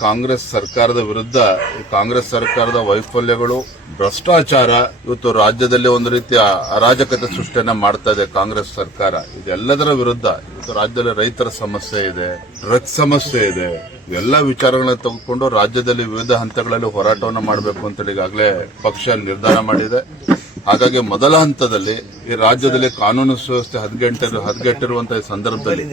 ಕಾಂಗ್ರೆಸ್ ಸರ್ಕಾರದ ವಿರುದ್ಧ ಕಾಂಗ್ರೆಸ್ ಸರ್ಕಾರದ ವೈಫಲ್ಯಗಳು, ಭ್ರಷ್ಟಾಚಾರ ಇವತ್ತು ರಾಜ್ಯದಲ್ಲಿ ಒಂದು ರೀತಿಯ ಅರಾಜಕತೆ ಸೃಷ್ಟಿಯನ್ನ ಮಾಡ್ತಾ ಇದೆ ಕಾಂಗ್ರೆಸ್ ಸರ್ಕಾರ. ಇದೆಲ್ಲದರ ವಿರುದ್ಧ ಇವತ್ತು ರಾಜ್ಯದಲ್ಲಿ ರೈತರ ಸಮಸ್ಯೆ ಇದೆ ಡ್ರಗ್ಸ್ ಸಮಸ್ಯೆ ಇದೆ. ಎಲ್ಲ ವಿಚಾರಗಳನ್ನ ತೆಗೆದುಕೊಂಡು ರಾಜ್ಯದಲ್ಲಿ ವಿವಿಧ ಹಂತಗಳಲ್ಲಿ ಹೋರಾಟವನ್ನು ಮಾಡಬೇಕು ಅಂತೇಳಿ ಈಗಾಗಲೇ ಪಕ್ಷ ನಿರ್ಧಾರ ಮಾಡಿದೆ. ಹಾಗಾಗಿ ಮೊದಲ ಹಂತದಲ್ಲಿ ಈ ರಾಜ್ಯದಲ್ಲಿ ಕಾನೂನು ಸುವ್ಯವಸ್ಥೆ ಹದಗೆಟ್ಟಿರು ಹದಗೆಟ್ಟಿರುವಂತಹ ಸಂದರ್ಭದಲ್ಲಿ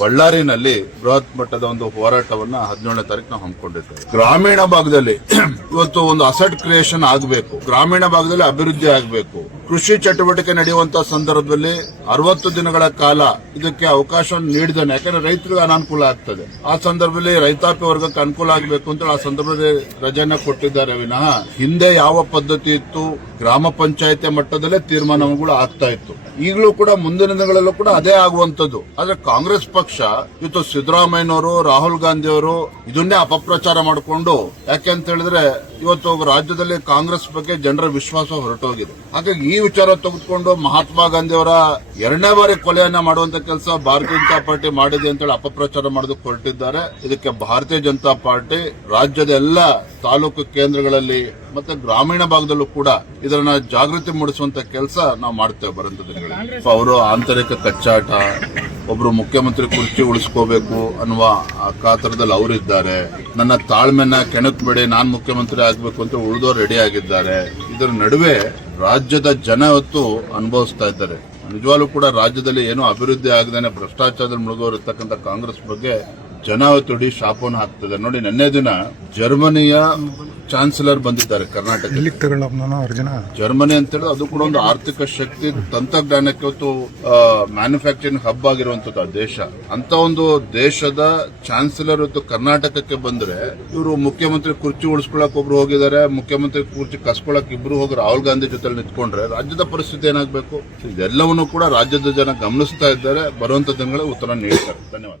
ಬಳ್ಳಾರಿನಲ್ಲಿ ಬೃಹತ್ ಮಟ್ಟದ ಒಂದು ಹೋರಾಟವನ್ನ ಹದಿನೇಳನೇ ತಾರೀಕು ನಾವು ಹಮ್ಮಿಕೊಂಡಿದ್ದೇವೆ ಗ್ರಾಮೀಣ ಭಾಗದಲ್ಲಿ ಇವತ್ತು ಒಂದು ಅಸೆಟ್ ಕ್ರಿಯೇಷನ್ ಆಗಬೇಕು. ಗ್ರಾಮೀಣ ಭಾಗದಲ್ಲಿ ಅಭಿವೃದ್ಧಿ ಆಗಬೇಕು. ಕೃಷಿ ಚಟುವಟಿಕೆ ನಡೆಯುವಂತಹ ಸಂದರ್ಭದಲ್ಲಿ ಅರವತ್ತು ದಿನಗಳ ಕಾಲ ಇದಕ್ಕೆ ಅವಕಾಶ ನೀಡಿದ್ದಾನೆ. ಯಾಕಂದ್ರೆ ರೈತರಿಗೆ ಅನಾನುಕೂಲ ಆಗ್ತದೆ. ಆ ಸಂದರ್ಭದಲ್ಲಿ ರೈತಾಪಿ ವರ್ಗಕ್ಕೆ ಅನುಕೂಲ ಆಗಬೇಕು ಅಂತ ಆ ಸಂದರ್ಭದಲ್ಲಿ ರಜೆಯನ್ನ ಕೊಟ್ಟಿದ್ದಾರೆ. ವಿನಃ ಹಿಂದೆ ಯಾವ ಪದ್ಧತಿ ಇತ್ತು? ಗ್ರಾಮ ಪಂಚಾಯತಿ ಮಟ್ಟದಲ್ಲೇ ತೀರ್ಮಾನಗಳು ಆಗ್ತಾ ಇತ್ತು. ಈಗಲೂ ಕೂಡ ಮುಂದಿನ ದಿನಗಳಲ್ಲೂ ಕೂಡ ಅದೇ ಆಗುವಂತದ್ದು ಆದ್ರೆ ಕಾಂಗ್ರೆಸ್ ಪಕ್ಷ ಇವತ್ತು ಸಿದ್ದರಾಮಯ್ಯನವರು, ರಾಹುಲ್ ಗಾಂಧಿ ಅವರು ಇದನ್ನೇ ಅಪಪ್ರಚಾರ ಮಾಡಿಕೊಂಡು, ಯಾಕೆ ಅಂತ ಹೇಳಿದ್ರೆ ಇವತ್ತು ರಾಜ್ಯದಲ್ಲಿ ಕಾಂಗ್ರೆಸ್ ಬಗ್ಗೆ ಜನರ ವಿಶ್ವಾಸ ಹೊರಟೋಗಿದೆ. ಹಾಗಾಗಿ ಈ ವಿಚಾರ ತೆಗೆದುಕೊಂಡು ಮಹಾತ್ಮ ಗಾಂಧಿ ಅವರ ಎರಡನೇ ಬಾರಿ ಕೊಲೆಯನ್ನ ಮಾಡುವಂತ ಕೆಲಸ ಭಾರತೀಯ ಜನತಾ ಪಾರ್ಟಿ ಮಾಡಿದೆ ಅಂತೇಳಿ ಅಪಪ್ರಚಾರ ಮಾಡೋದಕ್ಕೆ ಹೊರಟಿದ್ದಾರೆ. ಇದಕ್ಕೆ ಭಾರತೀಯ ಜನತಾ ಪಾರ್ಟಿ, ರಾಜ್ಯದ ಎಲ್ಲ ತಾಲೂಕು ಕೇಂದ್ರಗಳಲ್ಲಿ ಮತ್ತೆ ಗ್ರಾಮೀಣ ಭಾಗದಲ್ಲೂ ಕೂಡ ಇದನ್ನ ಜಾಗೃತಿ ಮೂಡಿಸುವಂತ ಕೆಲಸ ನಾವು ಮಾಡ್ತೇವೆ ಬರಂತ ದಿನಗಳಲ್ಲಿ. ಅವರು ಆಂತರಿಕ ಕಚ್ಚಾಟ, ಒಬ್ರು ಮುಖ್ಯಮಂತ್ರಿ ಕುರ್ಚಿ ಉಳಿಸ್ಕೋಬೇಕು ಅನ್ನುವ ಕಾತರದಲ್ಲಿ ಅವರಿದ್ದಾರೆ ನನ್ನ ತಾಳ್ಮೆನ ಕೆಣಕ್ಬೇಡಿ, ನಾನು ಮುಖ್ಯಮಂತ್ರಿ ಆಗಬೇಕು ಅಂತ ಉಳಿದೋ ರೆಡಿ ಆಗಿದ್ದಾರೆ. ಇದರ ನಡುವೆ ರಾಜ್ಯದ ಜನ ಹೊತ್ತು ಅನುಭವಿಸ್ತಾ ಇದ್ದಾರೆ. ನಿಜವಾಗ್ಲೂ ಕೂಡ ರಾಜ್ಯದಲ್ಲಿ ಏನೋ ಅಭಿವೃದ್ಧಿ ಆಗದೇನೆ ಭ್ರಷ್ಟಾಚಾರದಲ್ಲಿ ಮುಳುಗೋರಿರ್ತಕ್ಕಂಥ ಕಾಂಗ್ರೆಸ್ ಬಗ್ಗೆ ಜನ ಇವತ್ತು ಇಡೀ ಶಾಪವನ್ನು ಹಾಕ್ತದೆ ನೋಡಿ ನಿನ್ನೆ ದಿನ ಜರ್ಮನಿಯ ಚಾನ್ಸಲರ್ ಬಂದಿದ್ದಾರೆ ಕರ್ನಾಟಕ ಜರ್ಮನಿ ಅಂತ ಹೇಳಿದ್ರೆ ಅದು ಕೂಡ ಒಂದು ಆರ್ಥಿಕ ಶಕ್ತಿ ತಂತ್ರಜ್ಞಾನಕ್ಕೆ ಇವತ್ತು ಮ್ಯಾನುಫ್ಯಾಕ್ಚರಿಂಗ್ ಹಬ್ ಆಗಿರುವಂತದ್ದು ಆ ದೇಶ. ಅಂತ ಒಂದು ದೇಶದ ಚಾನ್ಸಲರ್ ಇವತ್ತು ಕರ್ನಾಟಕಕ್ಕೆ ಬಂದ್ರೆ ಇವರು ಮುಖ್ಯಮಂತ್ರಿ ಕುರ್ಚಿ ಉಳಿಸ್ಕೊಳಕ್ ಒಬ್ರು ಹೋಗಿದ್ದಾರೆ ಮುಖ್ಯಮಂತ್ರಿ ಕುರ್ಚಿ ಕಸ್ಕೊಳಕ್ ಇಬ್ರು ಹೋಗಿ ರಾಹುಲ್ ಗಾಂಧಿ ಜೊತೆ ನಿಂತ್ಕೊಂಡ್ರೆ ರಾಜ್ಯದ ಪರಿಸ್ಥಿತಿ ಏನಾಗಬೇಕು? ಇದೆಲ್ಲವನ್ನು ಕೂಡ ರಾಜ್ಯದ ಜನ ಗಮನಿಸ್ತಾ ಇದ್ದಾರೆ. ಬರುವಂತ ದಿನಗಳ ಉತ್ತರ ನೀಡ್ತಾರೆ. ಧನ್ಯವಾದ.